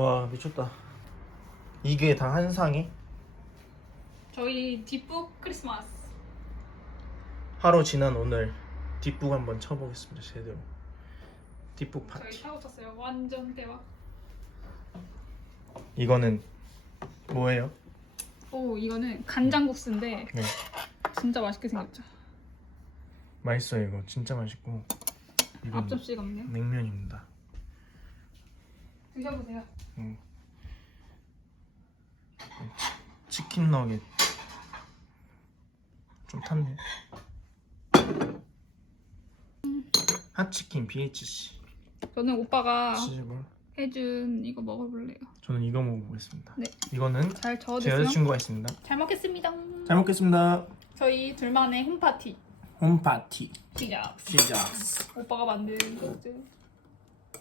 와 미쳤다. 이게 다 한 상에 저희 뒷북 크리스마스. 하루 지난 오늘 뒷북 한번 쳐보겠습니다 제대로. 뒷북 저희 파티. 타고 쳤어요. 완전 대박. 이거는 뭐예요? 오 이거는 간장국수인데 네. 진짜 맛있게 생겼죠. 맛있어요 이거 진짜 맛있고. 이건 앞접시가 없네요. 냉면입니다. 드셔보세요. 음. 치킨 너겟 좀 탔네. 핫치킨 BHC 저는 오빠가 치즈볼. 해준 이거 먹어볼래요. 저는 이거 먹어보겠습니다. 네. 이거는 잘 제 저어드세요. 여자친구가 있습니다. 잘 먹겠습니다. 잘 먹겠습니다. 저희 둘만의 홈파티 홈파티 시작. 시작. 오빠가 만든 국수.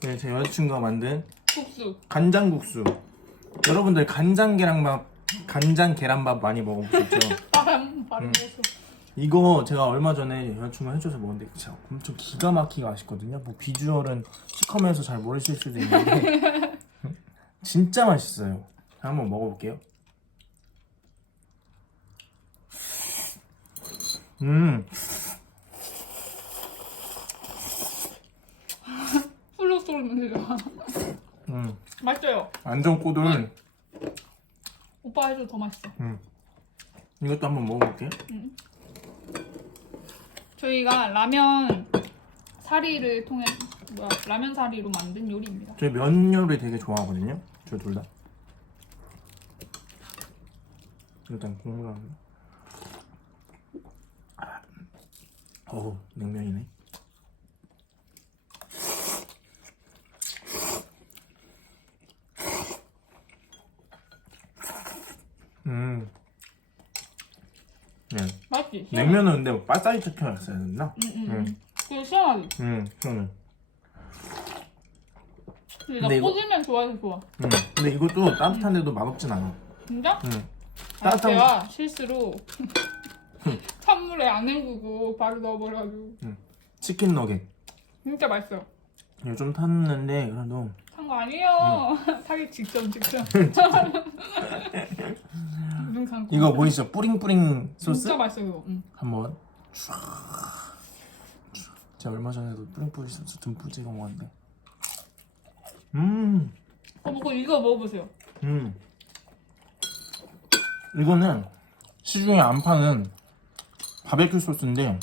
네, 제 여자친구가 만든 국수. 간장국수. 여러분들 간장 계란밥, 간장 계란밥 많이 먹어보셨죠? 바람 바람 음. 이거 제가 얼마 전에 여자친구가 해줘서 먹었는데 진짜 엄청 기가 막히게 맛있거든요. 뭐 비주얼은 시커면서 잘 모르실 수도 있는데 진짜 맛있어요. 자, 한번 먹어볼게요. 음, 풀로 쏘는 냄새가. 음, 맛있어요. 완전 꼬들. 오빠 해줘 더 맛있어. 이것도 한번 먹어볼게요. 저희가 라면 사리를 통해 뭐야 라면 사리로 만든 요리입니다. 저희 면 요리 되게 좋아하거든요. 저 둘 다. 일단 국물. 아, 어우 냉면이네. 음. 네. 맛있지? 냉면은 근데 바싸게 튀겨놨어야 됐나? 응응. 음. 그 시원하지. 음, 저는. 근데 나 근데 이거- 꽂으면 좋아해서 좋아. 음. 근데 이것도 따뜻한데도 맛없진 않아. 진짜? 음. 아, 따뜻한 제가 실수로 찬물에 안 헹구고 바로 넣어버려가지고 치킨 너겟. 진짜 맛있어요. 이거 좀 탔는데 그래도 산거 아니에요. 사기 직전 직전. 눈 감고. 이거 보이시죠? 뿌링뿌링 소스 진짜 맛있어 이거. 응. 한번 촤, 촤. 제가 얼마 전에도 뿌링뿌링 소스 듬뿍 찍어 먹었는데 음, 어, 먹고 이거 먹어보세요. 음 이거는 시중에 안 파는 바베큐 소스인데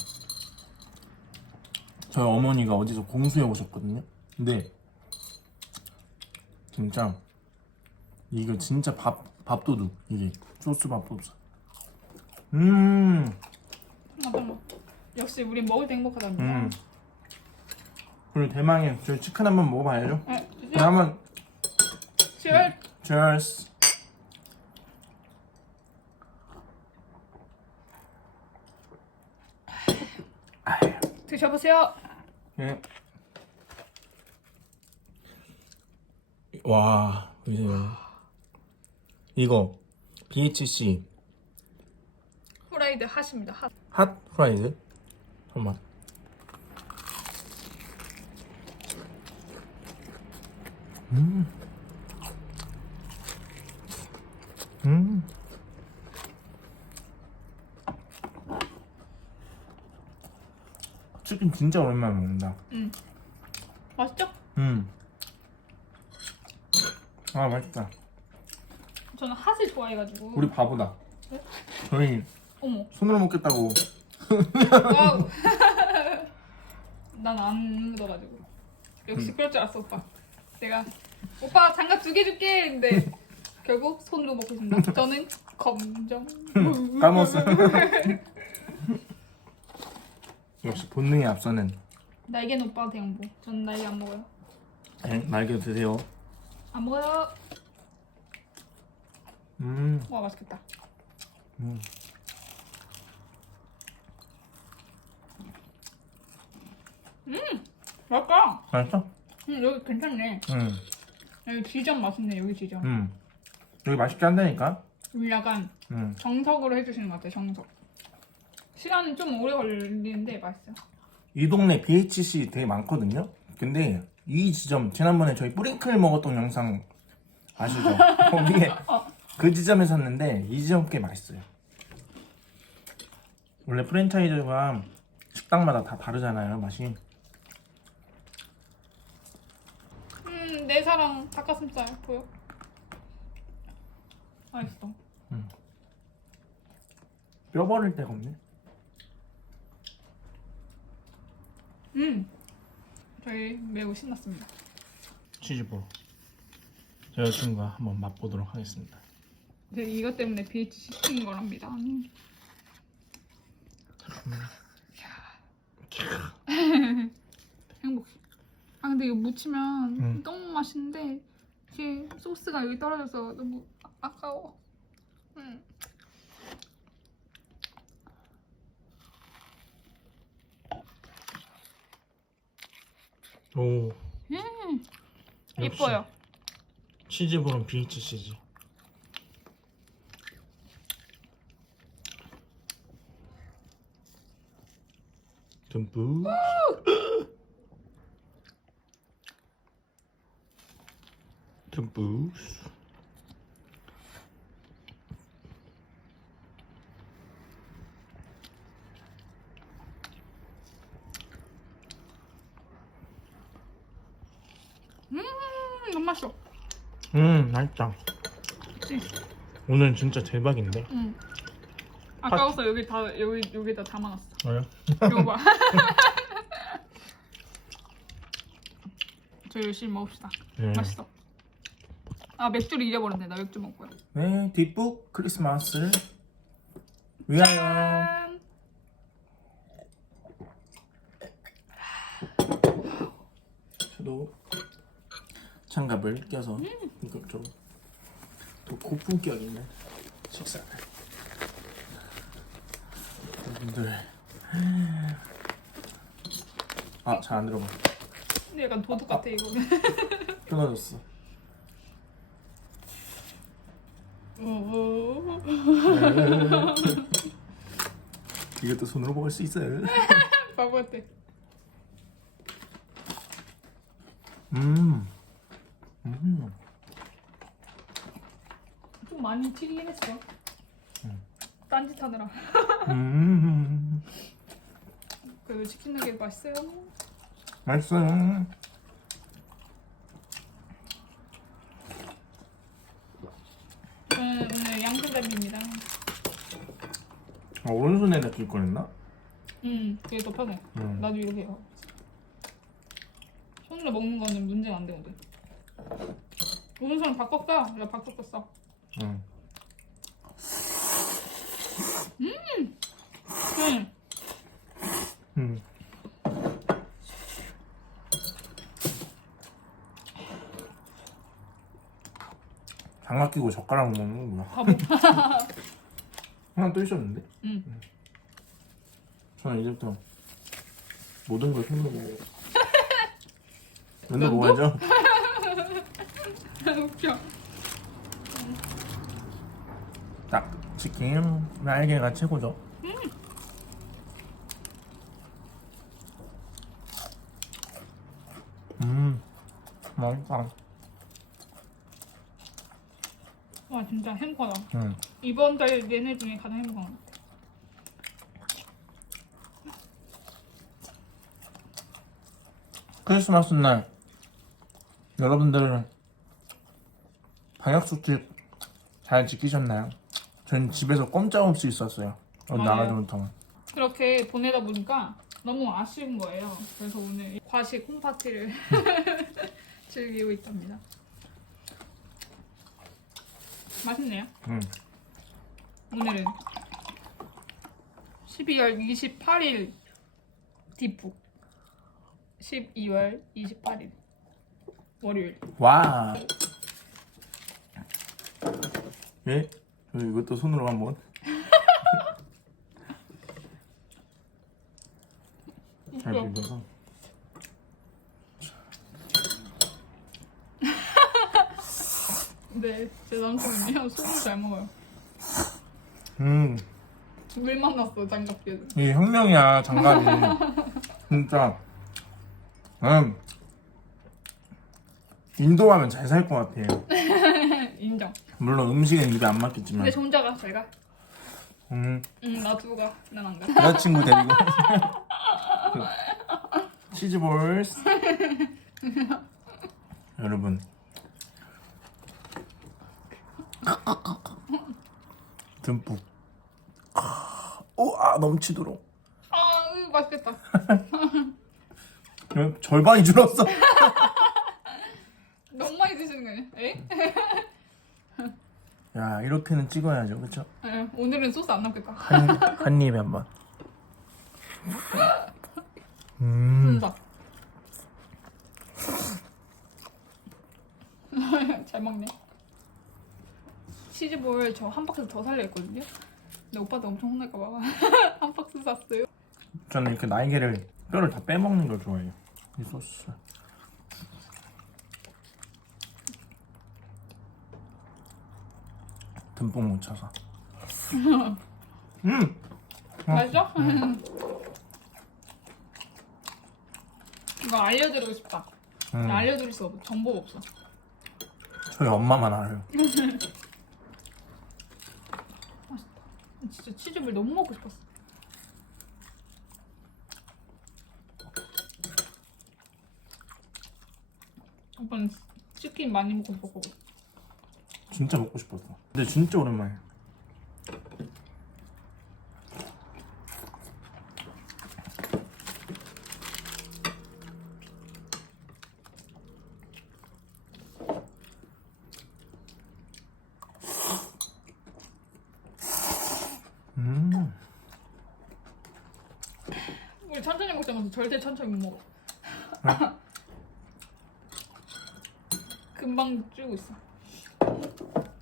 저희 어머니가 어디서 공수해 오셨거든요 근데 진짜 이거 진짜 밥 밥도둑 이게 소스 밥도둑 음 잠깐만. 역시 우린 먹을 때 행복하답니다. 음. 그리고 대망의 저희 치킨 한번 먹어봐야죠. 네, 드세요. 그러면 치열. cheers. 드셔보세요. 예. 와, 이거 이거 BHC 후라이드 핫입니다. 핫. 핫 프라이드 한번. 음. 음. 치킨 진짜 오랜만에 먹는다. 음. 맛있죠? 음. 아 맛있다. 저는 핫을 좋아해가지고. 우리 바보다. 네? 저희 어머. 손으로 먹겠다고. 와우. 난안 묻어가지고. 역시 그럴 줄 알았어 오빠. 내가 오빠 장갑 두 개 줄게 했는데 결국 손으로 먹고 있습니다. 저는 검정. 까먹었어. 역시 본능에 앞서는 날개는 오빠한테 양보. 저는 날개 안 먹어요. 네, 날개 드세요. 안 먹어요. 음, 와 맛있겠다. 음. 맛있다. 맛있어? 음 여기 괜찮네. 음, 여기 지점 맛있네 여기 지점. 음. 여기 맛있게 한다니까. 여기 약간 음. 정석으로 해주시는 것 같아요 정석. 시간은 좀 오래 걸리는데 맛있어요. 이 동네 BHC 되게 많거든요. 근데 이 지점 지난번에 저희 뿌링클 먹었던 영상 아시죠? 거기에 그 지점에 샀는데 이 지점 꽤 맛있어요. 원래 프랜차이즈가 식당마다 다 다르잖아요 맛이. 음, 내 사랑 닭가슴살 보여? 맛있어. 뼈 버릴 데가 없네. 음, 저희 매우 신났습니다. 치즈볼. 제 여자친구가 한번 맛보도록 하겠습니다. 네, 이것 때문에 BH 시킨 거랍니다. 음. 행복해. 아 근데 이거 무치면 음. 너무 맛있는데 이게 소스가 여기 떨어져서 너무 아- 아까워. 음. 오. 음. 역시 예뻐요. 치즈볼은 BH 치즈. 듬뿍. 듬뿍. 음, 너무 맛있어. 음, 맛있다. 그치? 오늘 진짜 대박인데. 음. 아까워서 여기 다 여기 여기다 담아놨어. 뭐요? 이거 봐. 저 열심히 먹읍시다. 네. 맛있어. 아 맥주를 잊어버렸네. 나 맥주 먹고요. 네, 뒷북 크리스마스를 위하여. 짠. 저도 장갑을 껴서. 본격적으로 또 고품격 있는 식사를 여러분들. 아 잘 안 들어가. 근데 약간 도둑 같아 이거. 끊어졌어. 오. 이것도 손으로 먹을 수 있어요. 바보 같아. 음, 음. 좀 많이 튀긴 했어. 딴짓 하느라. 음. 그 치킨 너겟 맛있어요. 맛있어요 저는 오늘 양손잡이입니다. 아, 오른손에다 낄 거랬나? 음, 그게 더 편해. 음. 나도 이렇게 해요. 손으로 먹는 거는 문제가 안 되거든. 오른손은 바꿨다. 내가 바꿨어. 응. 응. 음. 장갑 끼고 젓가락 먹는 거야. 바보. 하나 또 있었는데? 응. 저는 이제부터 모든 걸 손으로 먹어요. 맨날? 먹어야죠. 웃겨. 딱 치킨 날개가 최고죠. 음, 맛있다. 와 진짜 행복하다. 음. 이번 달 내내 중에 가장 행복한 것 같아. 크리스마스 날 여러분들 방역 수칙 잘 지키셨나요? 전 집에서 꼼짝없이 있었어요. 어, 맞아요. 나가지부터. 그렇게 보내다 보니까 너무 아쉬운 거예요. 그래서 오늘 과식 홈파티를 즐기고 있답니다. 맛있네요. 음. 오늘은 12월 28일 디프 12월 28일 월요일 와. 예? 저 이것도 손으로 한번. 잘. 비벼서. 네, 제 남편은요 술을 잘 먹어요. 음, 물 만났어 장갑끼는. 이 혁명이야 장갑이. 진짜. 음. 인도 가면 잘 살 것 같아요. 인정. 물론 음식은 입에 안 맞겠지만 근데 저 혼자 가, 잘 가. 음, 응, 나 두고 가. 난 안 가. 여자친구 데리고 치즈볼스 여러분 듬뿍 오아 넘치도록 아, 으, 맛있겠다. 절반이 줄었어 너무 많이 드시는 거 아니야? 에? 야 이렇게는 찍어야죠 그쵸? 에, 오늘은 소스 안 남겠다. 한, 한 입에 한 번 음 순삭. 잘 먹네. 치즈볼 저 한 박스 더 살려 했거든요. 근데 오빠도 엄청 혼날까 봐 한 박스 샀어요. 저는 이렇게 날개를 뼈를 다 빼먹는 걸 좋아해요 이 소스 듬뿍 묻혀서 음 맛있어? 이거 알려드리고 싶다. 음, 알려드릴 수 없어. 정보가 없어. 저희 엄마만 알아요 진짜 치즈볼 너무 먹고 싶었어. 오빠는 치킨 많이 먹고 싶었고. 진짜 먹고 싶었어. 근데 진짜 오랜만에 음. 우리 천천히 먹자면서 절대 천천히 못 먹어. 금방 줄고 있어.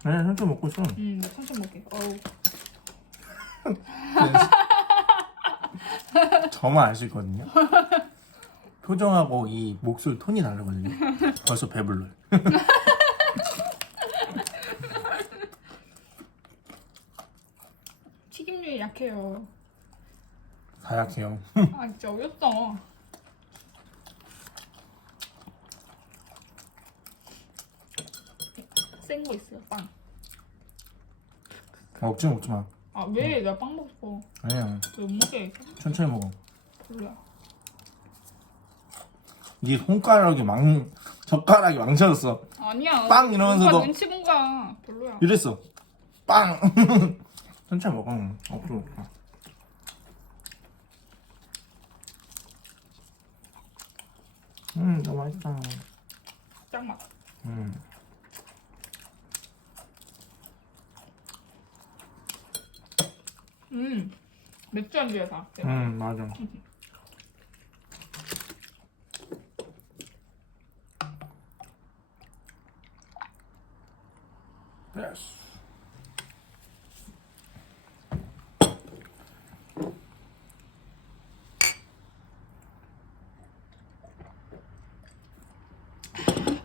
네, 천천히 먹고 있어 음, 나 천천히 먹게. 어우. 저만 알 수 있거든요. 표정하고 이 목소리 톤이 다르거든요. 벌써 배불러요. 튀김류에 약해요. 사약해요. 아 진짜 어렵다. 센 거 있어요, 빵. 아, 억지 먹지 마. 아 왜? 내가 빵 먹고 싶어. 아니야. 왜못 먹게? 천천히 먹어. 별로야. 이게 손가락이 망, 젓가락이 망쳐졌어. 아니야. 빵 이러면서도- 오빠 눈치 본 거야. 별로야. 이랬어. 빵! 천천히 먹어. 억지 먹지 마. 음, 너무 맛있다. 짱 맛. 음. 음. 맥주 안주야 다. 음, 맞아.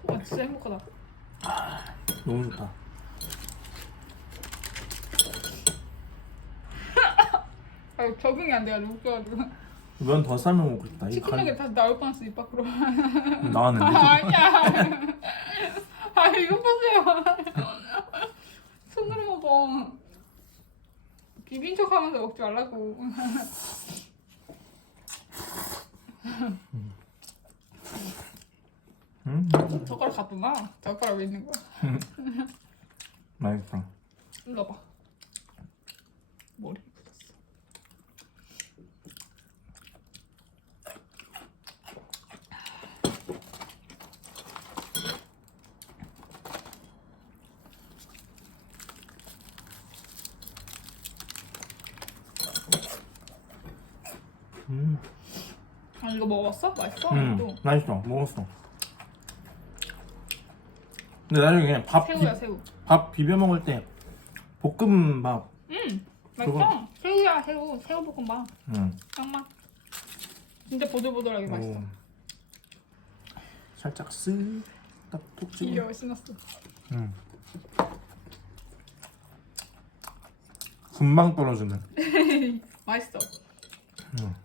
와 진짜 행복하다. 너무 좋다. 아 적응이 안 돼가지고 웃겨가지고. 면더 먹고 싶다. 이 치킨역에 다시 나올 뻔했어 입 밖으로. 간 나왔는데. 아, 아니야. 아 이거 보세요. 손으로 먹어. 비빈 척 하면서 먹지 말라고. 음, 젓가락 갖다 놔. 젓가락 왜 있는 거야? 맛있다. 이거 봐. 머리 묻었어. 음, 아 이거 먹었어? 맛있어? 음, 또 맛있어. 먹었어. 근데 나중에 그냥 밥, 새우야 비, 새우. 밥 비벼 먹을 때 볶음밥. 음 맛있어. 그거. 새우야 새우. 새우 볶음밥. 음, 짱맛. 진짜 보들보들하게 맛있어. 오. 살짝 쓱, 딱 톡 찍어. 이겨 신났어. 음. 금방 떨어지네. 맛있어. 음.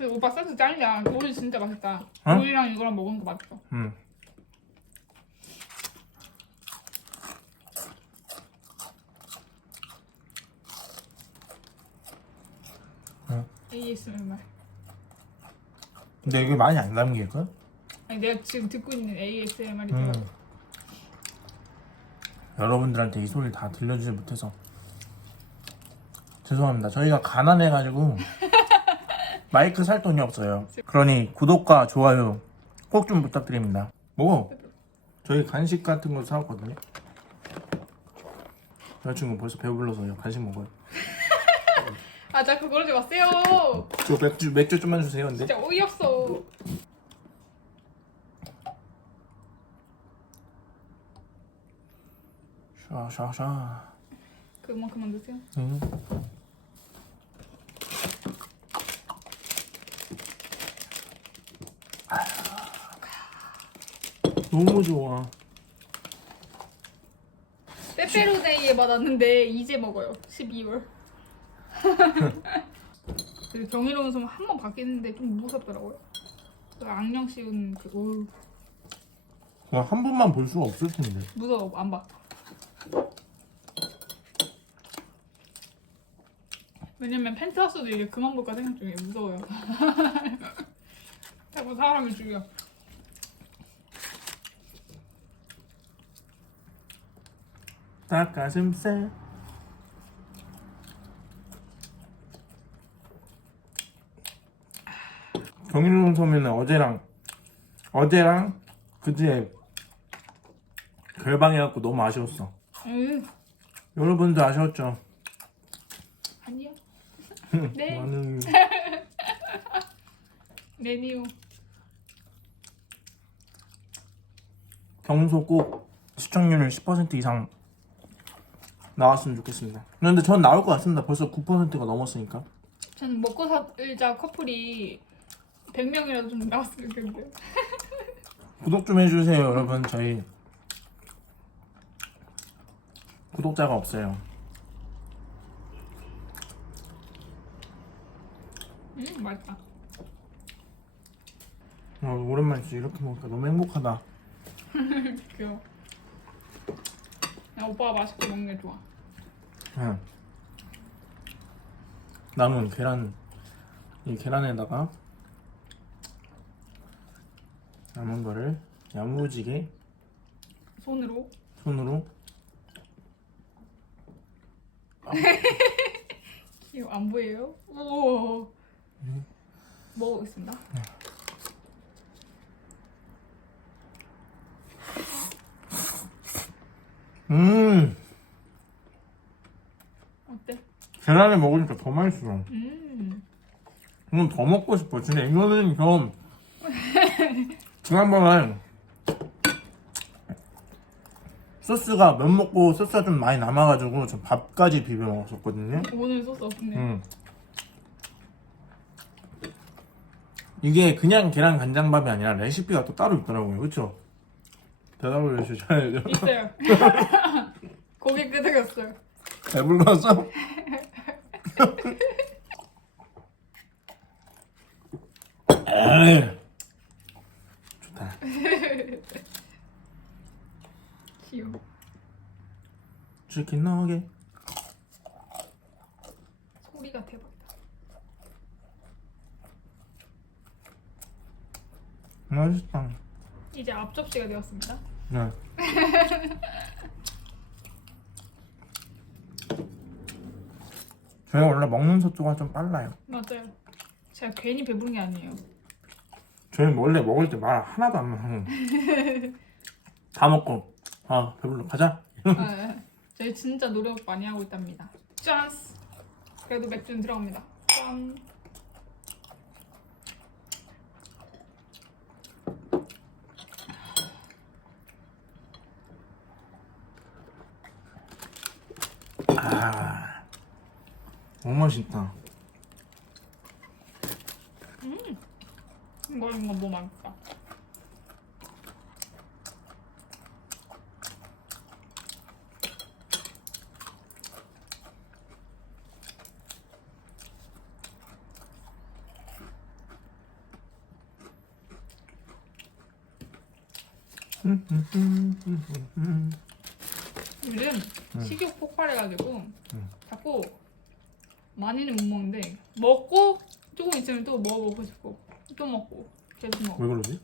그 오빠 센스 짱이야. 오이 진짜 맛있다. 응? 오이랑 이거랑 먹은 거 맛있어. 응. 응. ASMR. 근데 이게 많이 안 남길걸? 아니 내가 지금 듣고 있는 ASMR이 응. 음. 여러분들한테 이 소리를 다 들려주지 못해서 죄송합니다. 저희가 가난해가지고 마이크 살 돈이 없어요. 그러니 구독과 좋아요 꼭 좀 부탁드립니다. 먹어. 저희 간식 같은 거 사왔거든요. 여자친구 벌써 배불러서 간식 먹어요. 아 자꾸 그러지 마세요. 저 맥주 맥주 좀만 주세요. 근데 진짜 어이없어. 샤샤샤. 그만큼만 드세요. 응. 너무 좋아. 빼빼로데이에 받았는데 이제 먹어요. 12월. 그 경이로운 섬 한 번 바뀌는데 좀 무섭더라고요. 그 악령 씌운 그 오, 그냥 한 번만 볼 수가 없을 텐데. 무서워 안 봐. 왜냐면 펜트하우스도 이제 그만 볼까 생각 중이에요. 무서워요. 자꾸 사람을 죽여. 닭가슴살. 경일동 섬에는 어제랑 어제랑 그제 결방해갖고 너무 아쉬웠어. 으, 여러분도 아쉬웠죠? 아니요. 네. 나는 메뉴. 경소 꼭 시청률 10% 이상 나왔으면 좋겠습니다. 근데 전 나올 것 같습니다. 벌써 9%가 넘었으니까. 저는 먹고 살자 커플이 100명이라도 좀 나왔으면 좋겠는데. 구독 좀 해주세요, 여러분. 저희 구독자가 없어요. 음, 맛있다. 어, 오랜만에 진짜 이렇게 먹으니까 너무 행복하다. 귀여워. 야, 오빠가 맛있게 먹는 게 좋아. 응. 남은 계란 이 계란에다가 남은 거를 야무지게 손으로. 손으로 귀여워. 안 보여요? 오. 먹어보겠습니다. 음? 계란에 먹으니까 더 맛있어. 음. 이건 더 먹고 싶어. 진짜 이거는 좀 지난번에 소스가 면 먹고 소스가 좀 많이 남아가지고 저 밥까지 비벼 먹었었거든요. 오늘 소스 없네. 음. 이게 그냥 계란 간장밥이 아니라 레시피가 또 따로 있더라고요. 그쵸? 대답을 해주셔야죠. 있어요. 고개 끄덕였어요. 배불러서? 좋다. 귀여워. 치킨 너겟. 소리가 대박이다. 맛있다. 이제 앞접시가 되었습니다. 네. 저희가 원래 먹는 속도가 좀 빨라요. 맞아요. 제가 괜히 배부른 게 아니에요. 저희 원래 먹을 때 말 하나도 안 하고 다 먹고 아 배불러 가자. 아, 저희 진짜 노력 많이 하고 있답니다. 짠스. 그래도 맥주는 들어갑니다. 짠. 너무 맛있다. 이거 이거 너무 맛있다. 요즘 식욕 폭발해가지고 자꾸 많이는 못 먹는데 먹고 조금 있으면 또 먹어보고 싶고 또 먹고 계속 먹어. 왜 그러지?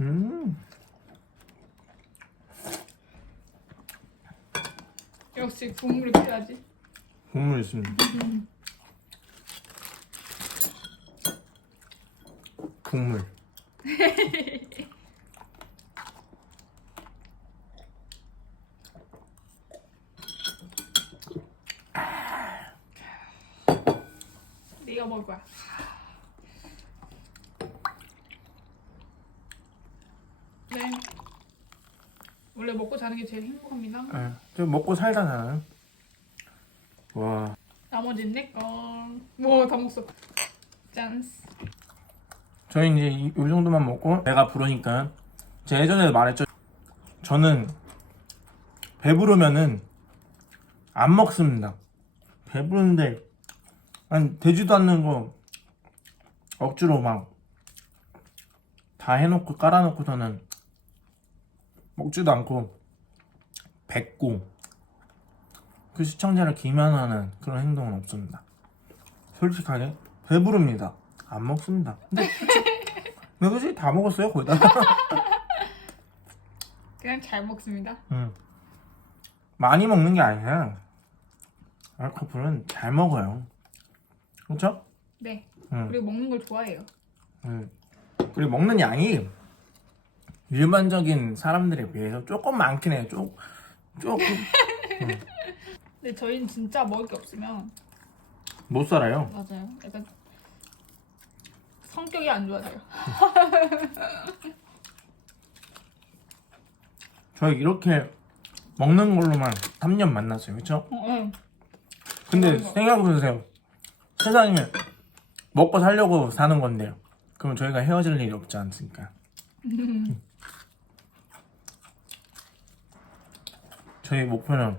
음, 역시 국물이 필요하지. 국물 있습니다. 국물. 네가 먹을 거야. 네. 원래 먹고 자는 게 제일 행복합니다. 예, 좀 먹고 살다 나는. 와, 나머지는 내 거. 와, 다 먹었어. 짠. 저희 이제 이, 이 정도만 먹고 배가 부르니까 제가 예전에도 말했죠. 저는 배부르면은 안 먹습니다. 배부른데 아니 되지도 않는 거 억지로 막 다 해놓고 깔아놓고서는 먹지도 않고 뱉고 그 시청자를 기만하는 그런 행동은 없습니다. 솔직하게 배부릅니다. 안 먹습니다. 근데 근데 솔직히 다 먹었어요 거의 다. 그냥 잘 먹습니다. 음. 많이 먹는 게 아니라 알코올은 잘 먹어요. 그렇죠? 네. 음. 그리고 먹는 걸 좋아해요. 음. 그리고 먹는 양이 일반적인 사람들에 비해서 조금 많긴 해요. 조, 조금 근데 저희는 진짜 먹을 게 없으면 못 살아요. 맞아요. 약간 성격이 안 좋아져요. 저희 이렇게 먹는 걸로만 3년 만났어요. 그렇죠? 어, 응. 근데 그런 거. 생각해보세요. 세상에 먹고 살려고 사는 건데요. 그럼 저희가 헤어질 일이 없지 않습니까? 저희 목표는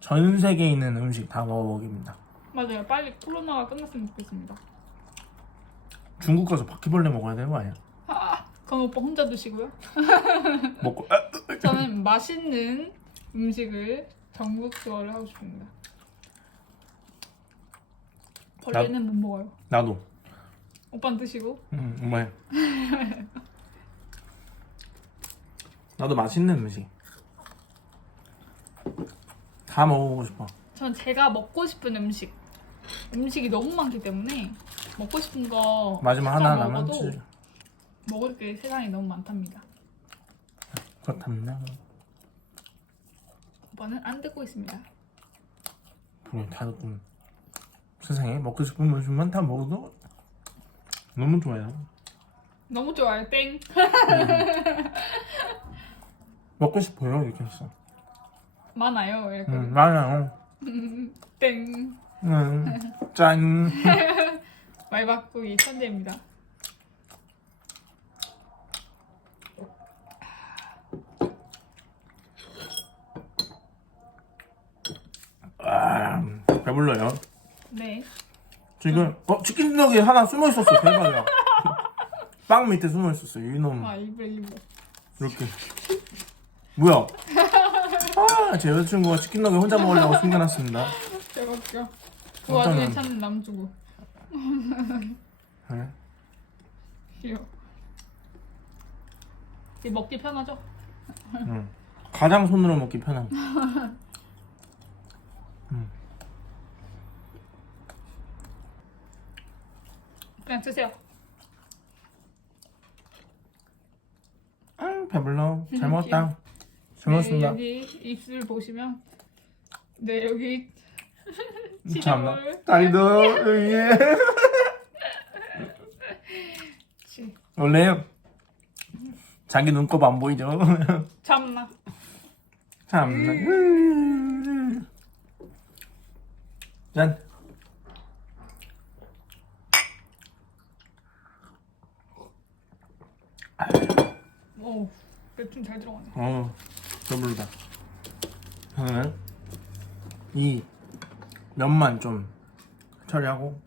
전 세계에 있는 음식 다 먹어보기입니다. 맞아요. 빨리 코로나가 끝났으면 좋겠습니다. 중국 가서 바퀴벌레 먹어야 되는 거 아니야? 아, 그럼 오빠 혼자 드시고요. 먹고 아, 저는 맛있는 음식을 전국 투어를 하고 싶습니다. 벌레는 못 먹어요. 나도. 오빠는 드시고 응, 정말. 나도 맛있는 음식. 다 먹어보고 싶어. 전 제가 먹고 싶은 음식 음식이 너무 많기 때문에 먹고 싶은 거 마지막 하나 남은 먹어도 치 먹을 게 세상에 너무 많답니다. 그렇답니다. 오빠는 안 듣고 있습니다. 우리 다 듣고 세상에 먹고 싶은 음식만 다 먹어도 너무 좋아요. 너무 좋아요. 땡. 먹고 싶어요 이렇게 했어. 많아요. 이렇게. 응, 맞아요. 땡. 응, 짠. 말 바꾸기 천재입니다. 아, 배불러요. 네. 지금 어 치킨 너겟 하나 숨어 있었어 대박이야. 빵 밑에 숨어 있었어 이놈 아 입을 입을. 이렇게. 뭐야? 아, 제 여자친구가 치킨 너겟 혼자 먹으려고 숨겨놨습니다. 제가 웃겨. 그 와중에. 찾는 남주고. 네. 귀여워. 이게 먹기 편하죠? 응. 가장 손으로 먹기 편한. 그냥 드세요. 아, 배불러. 잘 먹었다. 잘 네, 먹었습니다. 여기 입술 보시면 네 여기 참나. 치료를 다리도 예. 치- 원래 자기 눈곱 안 보이죠? 참나. 참나. 짠. 오 매춘 잘 들어가네. 어, 배부르다. 저는 이 면만 좀 처리하고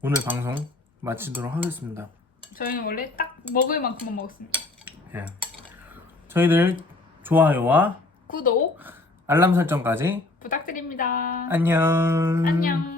오늘 방송 마치도록 하겠습니다. 저희는 원래 딱 먹을 만큼만 먹었습니다. 예. 저희들 좋아요와 구독 알람 설정까지 부탁드립니다. 안녕. 안녕.